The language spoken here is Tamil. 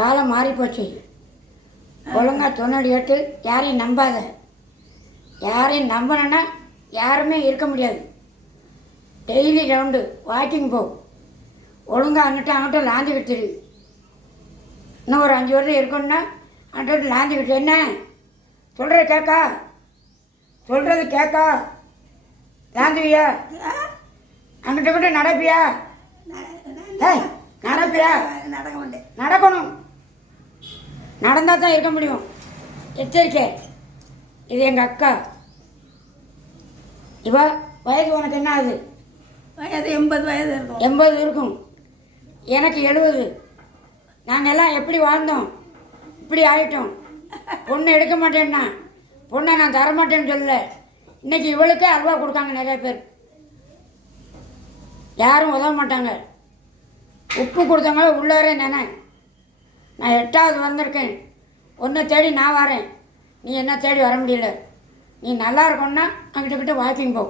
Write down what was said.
காலம் மாறிப்போச்சு. ஒழுங்காக சொன்னடி கேட்டு யாரையும் நம்பாத. யாரையும் நம்பினா யாருமே இருக்க முடியாது. டெய்லி ரவுண்டு வாக்கிங் போ. ஒழுங்காக அங்கிட்ட லாந்திக்கிட்டு இரு. இன்னும் ஒரு 5 வருடம் இருக்கணும்னா அங்கிட்ட லாந்திக்கிட்டு. என்ன சொல்கிறது கேட்கா? சொல்கிறது கேட்கா? லாந்துவியா? அங்கிட்ட நடப்பியா? நடப்பியா? நடக்க மாட்டேன். நடக்கணும். நடந்தால் தான் இருக்க முடியும். எச்சரிக்கை. இது எங்கள் அக்கா. வயது உனக்கு என்ன ஆகுது? வயது 80 வயது இருக்கும். 80 இருக்கும். எனக்கு 70. நாங்கள் எல்லாம் எப்படி வாழ்ந்தோம், இப்படி ஆகிட்டோம். பொண்ணு எடுக்க மாட்டேன்னா பொண்ணை நான் தரமாட்டேன்னு சொல்லல. இன்றைக்கி இவளுக்கே அல்வா கொடுக்காங்க நிறைய பேர். யாரும் உதவ மாட்டாங்க. உப்பு கொடுத்தவங்கள உள்ளவரே நான் 8வது வந்திருக்கேன். ஒன்றை தேடி நான் வரேன். நீ என்ன தேடி வர முடியல. நீ நல்லா இருக்கணும்னா அங்கிட்ட வாக்கிங் போ.